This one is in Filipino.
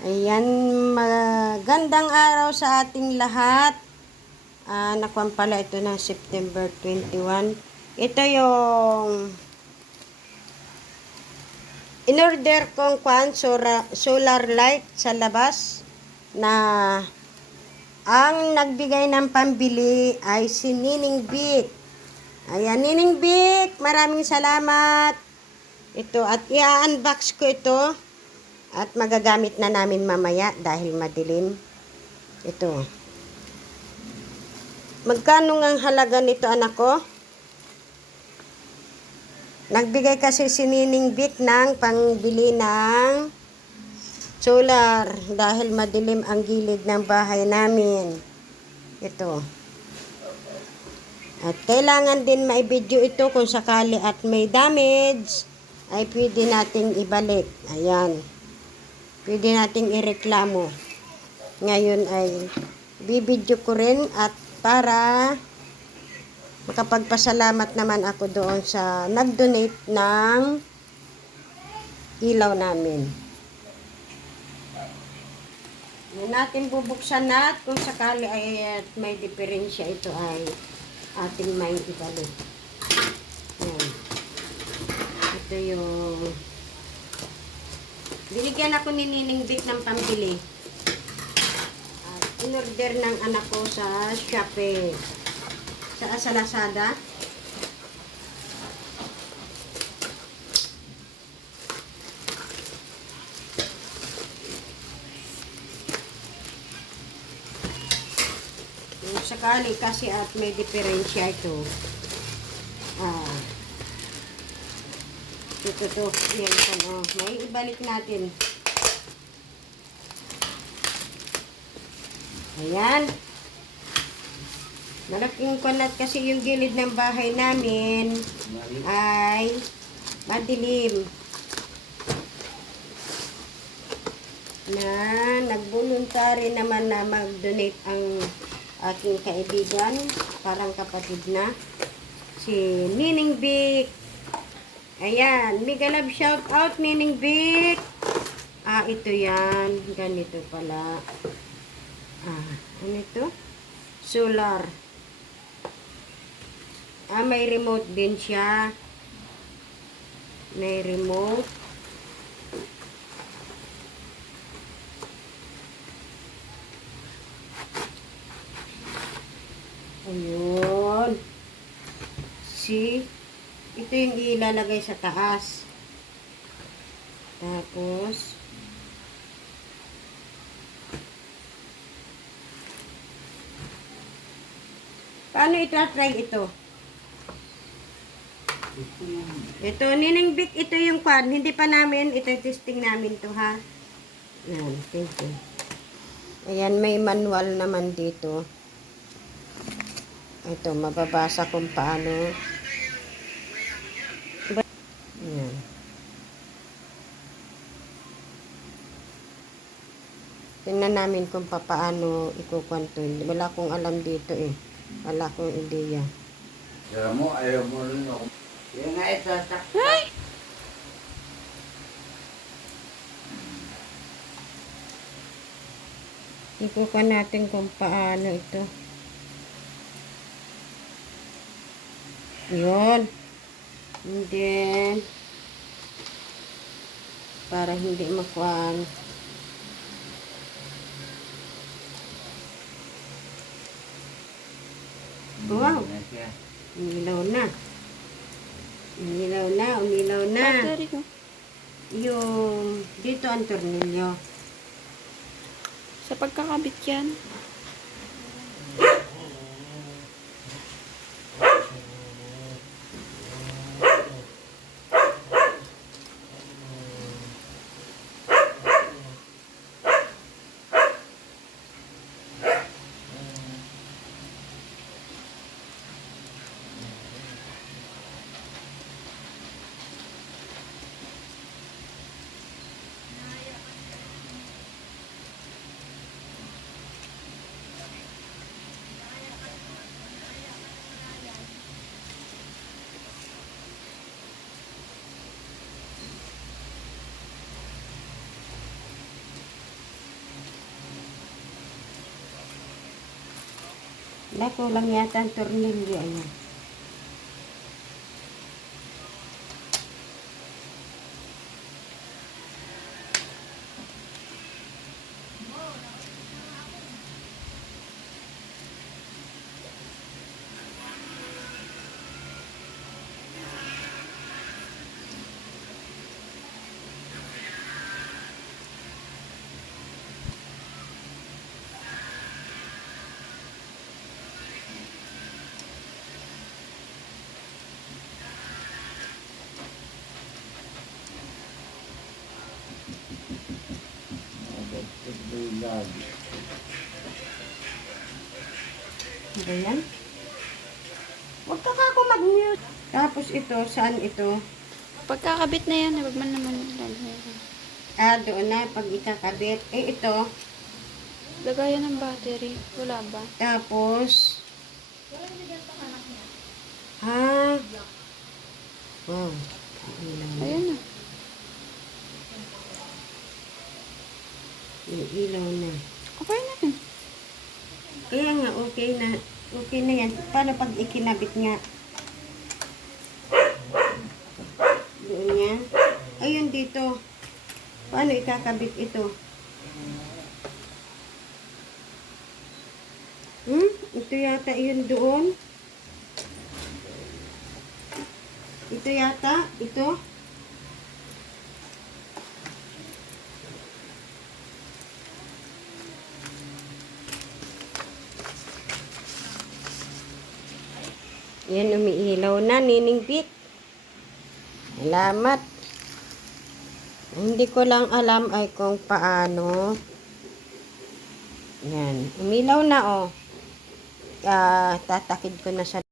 Ayan, magandang araw sa ating lahat. Nakuha pala ito ng September 21. Ito yung in-order kong solar light sa labas na ang nagbigay ng pambili ay si Nining Vic. Ayan, Nining Vic, maraming salamat. Ito, at i-unbox ko ito. At magagamit na namin mamaya dahil madilim. Ito. Magkano ang halaga nito, anak ko? Nagbigay kasi si Nining Vic ng pangbili ng solar dahil madilim ang gilid ng bahay namin. Ito. At kailangan din maibidyo ito kung sakali at may damage ay pwede nating ibalik. Ayan. Pwede nating ireklamo. Ngayon ay bibidyo ko rin at para makapagpasalamat naman ako doon sa nag-donate ng ilaw namin. Ngayon natin bubuksan na at kung sakali ay may diferensya ito ay ating may ibalik. Ayan. Ito yung binigyan ako ni Nining Vic ng pambili. At in-order ng anak ko sa Shopee. Sa Lazada. Kung sakali kasi at may diferensya ito. Ito. Yan, may ibalik natin. Ayan. Malaking kunat kasi yung gilid ng bahay namin ay madilim. Na nagbuluntary naman na mag-donate ang aking kaibigan, parang kapatid na, si Nining Vic. Ayan, mega love shout out Nining Vic. Ito yan, ganito pala. Ano ito? Solar. May remote din siya. May remote. Ayun. See? Ito yung ilalagay sa taas. Tapos, paano ita-try ito? Ito, Nining Vic, ito yung kwan. Hindi pa namin, ito testing namin to ha. Ayan, thank you. Ayan, may manual naman dito. Ito, mababasa kung paano. Ayan. Tingnan namin kung paano ikukwento. Wala akong alam dito eh. Wala akong ideya. Ayaw mo rin ako. Yan nga ito. Ay! Ikukan natin kung paano ito. Yun. And then, para hindi makuhaan. Wow. Umilaw na. Umilaw na. Yung dito ang tornilyo. Sa pagkakabit yan. Kulang yata ang tornilyo. Ayan. Ano yan? Huwag ka ako mag-mute. Tapos ito, saan ito? Pagkakabit na yan, wag man naman lalagyan. Doon na, pag ikakabit. Ito. Lagayan ng battery. Wala ba? Tapos, wow. Ayan na. May ilaw na. Okay na yun. Kaya nga, okay na. Okay na yan. Paano pag ikinabit nga? Doon yan. Ayun dito. Paano ikakabit ito? Ito yata yun doon. Ito yata. Ito. Yan, umiilaw na, Nining Bit. Salamat. Hindi ko lang alam ay kung paano. Yan, umilaw na, oh. Tatakid ko na siya.